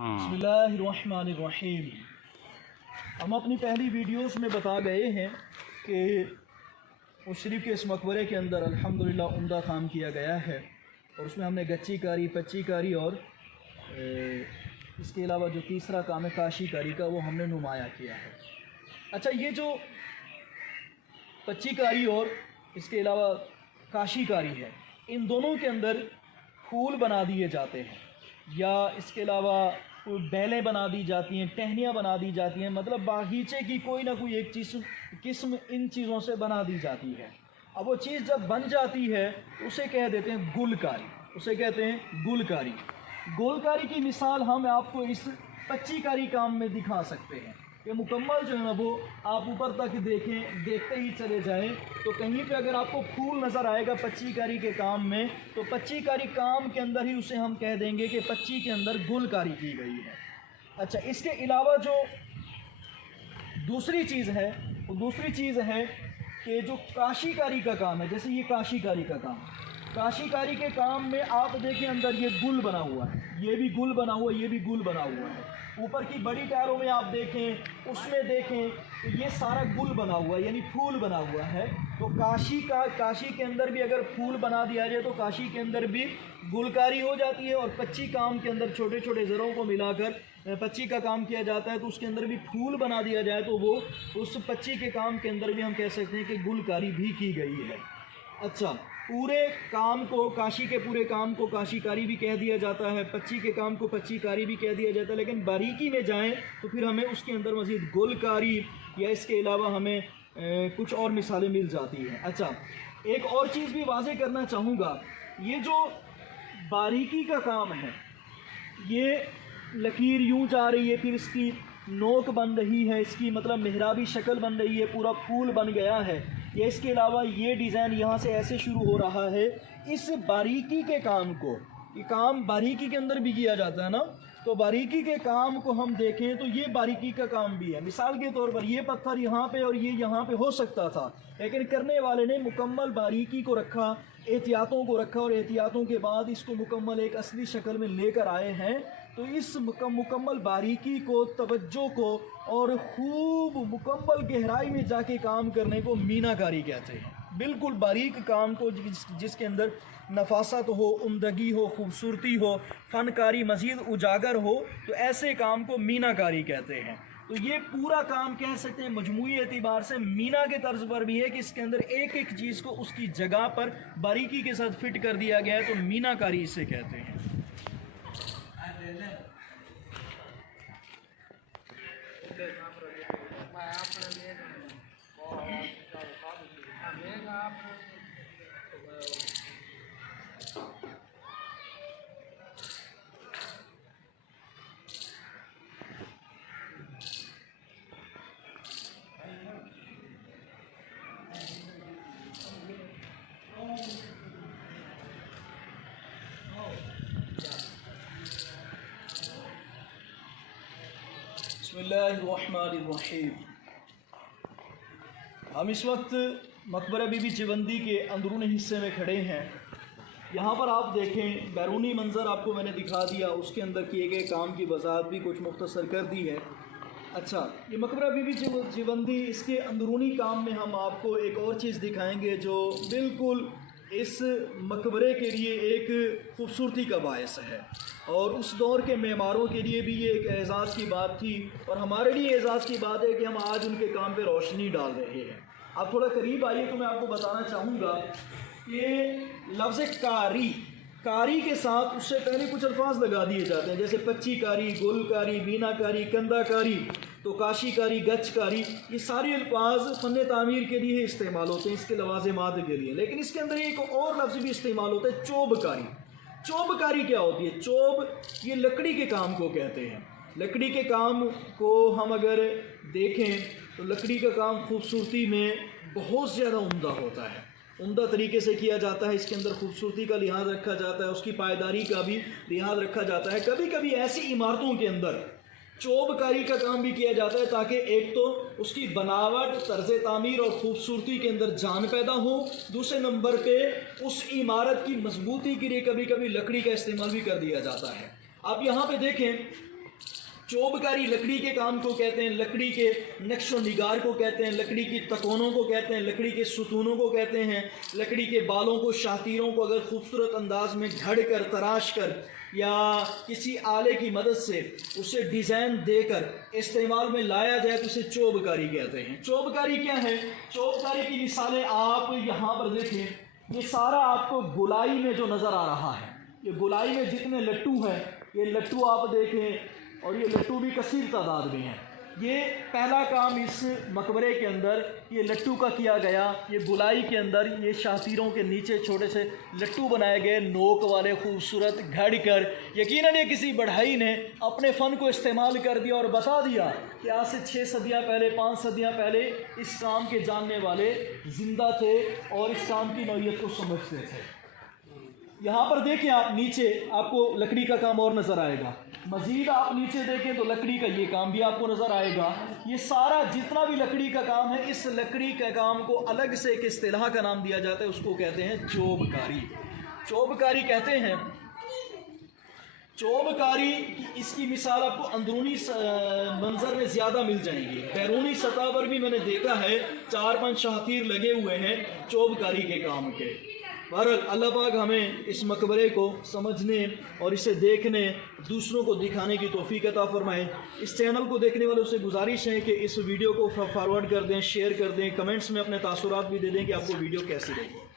बिस्मिल्लाहिर्रहमानिर्रहीम। हम अपनी पहली वीडियोस में बता गए हैं कि उस शरीफ के इस मकबरे के अंदर अल्हम्दुलिल्लाह उम्दा काम किया गया है और उसमें हमने गच्ची कारी, पच्ची कारी और इसके अलावा जो तीसरा काम है काशी कारी का, वो हमने नुमाया किया है। अच्छा, ये जो पच्ची कारी और इसके अलावा काशी कारी है, इन दोनों के अंदर फूल बना दिए जाते हैं या इसके अलावा बेलें बना दी जाती हैं, टहनियाँ बना दी जाती हैं, मतलब बागीचे की कोई ना कोई एक किस्म इन चीज़ों से बना दी जाती है। अब वो चीज़ जब बन जाती है उसे कह देते हैं गुलकारी, उसे कहते हैं गुलकारी। गुलकारी की मिसाल हम आपको इस पच्ची कारी काम में दिखा सकते हैं कि मुकम्मल जो है ना वो आप ऊपर तक देखें, देखते ही चले जाएं तो कहीं पे अगर आपको फूल नज़र आएगा पच्ची कारी के काम में, तो पच्ची कारी काम के अंदर ही उसे हम कह देंगे कि पच्ची के अंदर गुलकारी की गई है। अच्छा, इसके अलावा जो दूसरी चीज़ है वो दूसरी चीज़ है कि जो काशी कारी का काम है, जैसे ये काशी कारी का काम, काशी कारी के काम में आप देखें अंदर ये गुल बना हुआ है, ये भी गुल बना हुआ है, ये भी गुल बना हुआ है। ऊपर की बड़ी टायरों में आप देखें, उसमें देखें तो ये सारा गुल बना हुआ है, यानी फूल बना हुआ है। तो काशी के अंदर भी अगर फूल बना दिया जाए तो काशी के अंदर भी गुलकारी हो जाती है। और पच्ची काम के अंदर छोटे छोटे ज़रों को मिलाकर पच्ची का काम किया जाता है, तो उसके अंदर भी फूल बना दिया जाए तो वो उस पच्ची के काम के अंदर भी हम कह सकते हैं कि गुलकारी भी की गई है। अच्छा, पूरे काम को, काशी के पूरे काम को काशी कारी भी कह दिया जाता है, पच्ची के काम को पच्ची कारी भी कह दिया जाता है, लेकिन बारीकी में जाएं तो फिर हमें उसके अंदर मज़ीद गुलकारी या इसके अलावा हमें कुछ और मिसालें मिल जाती हैं। अच्छा, एक और चीज़ भी वाज़ेह करना चाहूँगा, ये जो बारीकी का काम है, ये लकीर यूँ जा रही है, फिर इसकी नोक बन रही है, इसकी मतलब मेहराबी शक्ल बन रही है, पूरा फूल बन गया है, या इसके अलावा ये डिज़ाइन यहाँ से ऐसे शुरू हो रहा है। इस बारीकी के काम को, ये काम बारीकी के अंदर भी किया जाता है ना, तो बारीकी के काम को हम देखें तो ये बारीकी का काम भी है। मिसाल के तौर पर ये पत्थर यहाँ पे और ये यहाँ पे हो सकता था, लेकिन करने वाले ने मुकम्मल बारीकी को रखा, एहतियातों को रखा और एहतियातों के बाद इसको मुकम्मल एक असली शक्ल में लेकर आए हैं। तो इस मुकम्मल बारीकी को, तवज्जो को और खूब मुकम्मल गहराई में जाके काम करने को मीनाकारी कहते हैं। बिल्कुल बारीक काम को जिसके अंदर नफासत हो, उम्दगी हो, खूबसूरती हो, फ़नकारी मज़ीद उजागर हो, तो ऐसे काम को मीनाकारी कहते हैं। तो ये पूरा काम कह सकते हैं मजमूई एतबार से मीना के तर्ज पर भी है कि इसके अंदर एक एक चीज़ को उसकी जगह पर बारीकी के साथ फिट कर दिया गया है, तो मीनाकारी इसे कहते हैं। बिस्मिल्लाहिर्रहमानिर्रहीम। हम इस वक्त मकबरा बीबी चिवंदी के अंदरूनी हिस्से में खड़े हैं। यहाँ पर आप देखें, बैरूनी मंज़र आपको मैंने दिखा दिया, उसके अंदर किए गए काम की वज़ाहत भी कुछ मुख्तसर कर दी है। अच्छा, ये मकबरा बीबी चिवंदी, इसके अंदरूनी काम में हम आपको एक और चीज़ दिखाएंगे जो बिल्कुल इस मकबरे के लिए एक ख़ूबसूरती का बायस है और उस दौर के मेमारों के लिए भी ये एक एज़ाज़ की बात थी और हमारे लिए एज़ाज़ की बात है कि हम आज उनके काम पे रोशनी डाल रहे हैं। आप थोड़ा करीब आइए तो मैं आपको बताना चाहूँगा कि लफ्ज़ कारी के साथ उससे पहले कुछ अल्फाज लगा दिए जाते हैं, जैसे पच्ची कारी, गुलकारी, मीनाकारी, कंदाकारी, तो काशी कारी, गच कारी, ये सारे अल्फाज फ़न तामीर के लिए इस्तेमाल होते हैं, इसके लवाज़िमात के लिए। लेकिन इसके अंदर एक और लफ्ज़ भी इस्तेमाल होता है, चोबकारी। चोबकारी क्या होती है? चोब, ये लकड़ी के काम को कहते हैं। लकड़ी के काम को हम अगर देखें तो लकड़ी का काम खूबसूरती में बहुत ज़्यादा उम्दा होता है, उम्दा तरीके से किया जाता है। इसके अंदर खूबसूरती का लिहाज रखा जाता है, उसकी पायदारी का भी लिहाज रखा जाता है। कभी कभी ऐसी इमारतों के अंदर चोबकारी का काम भी किया जाता है ताकि एक तो उसकी बनावट, तर्ज़ तामीर और ख़ूबसूरती के अंदर जान पैदा हो, दूसरे नंबर पे उस इमारत की मजबूती के लिए कभी कभी लकड़ी का इस्तेमाल भी कर दिया जाता है। आप यहाँ पे देखें चोबकारी लकड़ी के काम को कहते हैं, लकड़ी के नक्श व निगार को कहते हैं, लकड़ी की तकोनों को कहते हैं, लकड़ी के सुतूनों को कहते हैं, लकड़ी के बालों को, शातीरों को अगर खूबसूरत अंदाज में झड़ कर, तराश कर या किसी आले की मदद से उसे डिज़ाइन देकर इस्तेमाल में लाया जाए तो उसे चोबकारी कहते हैं। चोबकारी क्या है? चोबकारी की मिसालें आप यहाँ पर देखें। ये सारा आपको गोलाई में जो नज़र आ रहा है, ये गोलाई में जितने लट्टू हैं, ये लट्टू आप देखें, और ये लट्टू भी कसीर तादाद में हैं। ये पहला काम इस मकबरे के अंदर ये लट्टू का किया गया। ये गुलाई के अंदर ये शातीरों के नीचे छोटे से लट्टू बनाए गए, नोक वाले खूबसूरत, घड़ कर। यकीनन ये किसी बढ़ई ने अपने फ़न को इस्तेमाल कर दिया और बता दिया कि आज से 6 सदियाँ पहले, 5 सदियाँ पहले इस काम के जानने वाले ज़िंदा थे और इस काम की नौइयत को समझते थे। यहाँ पर देखें आप, नीचे आपको लकड़ी का काम और नज़र आएगा। मज़ीद आप नीचे देखें तो लकड़ी का ये काम भी आपको नज़र आएगा। ये सारा जितना भी लकड़ी का काम है, इस लकड़ी का काम को अलग से एक इस्तिलाह का नाम दिया जाता है, उसको कहते हैं चोबकारी। चोबकारी कहते हैं। चोबकारी इसकी मिसाल आपको अंदरूनी मंजर में ज़्यादा मिल जाएंगी। बैरूनी सतह पर भी मैंने देखा है 4-5 शातीर लगे हुए हैं चोबकारी के काम के। बहरहाल अल्लाह पाक हमें इस मकबरे को समझने और इसे देखने, दूसरों को दिखाने की तौफीक अता फरमाए। इस चैनल को देखने वालों से गुजारिश है कि इस वीडियो को फॉरवर्ड कर दें, शेयर कर दें, कमेंट्स में अपने तासुरात भी दे दें कि आपको वीडियो कैसी लगी।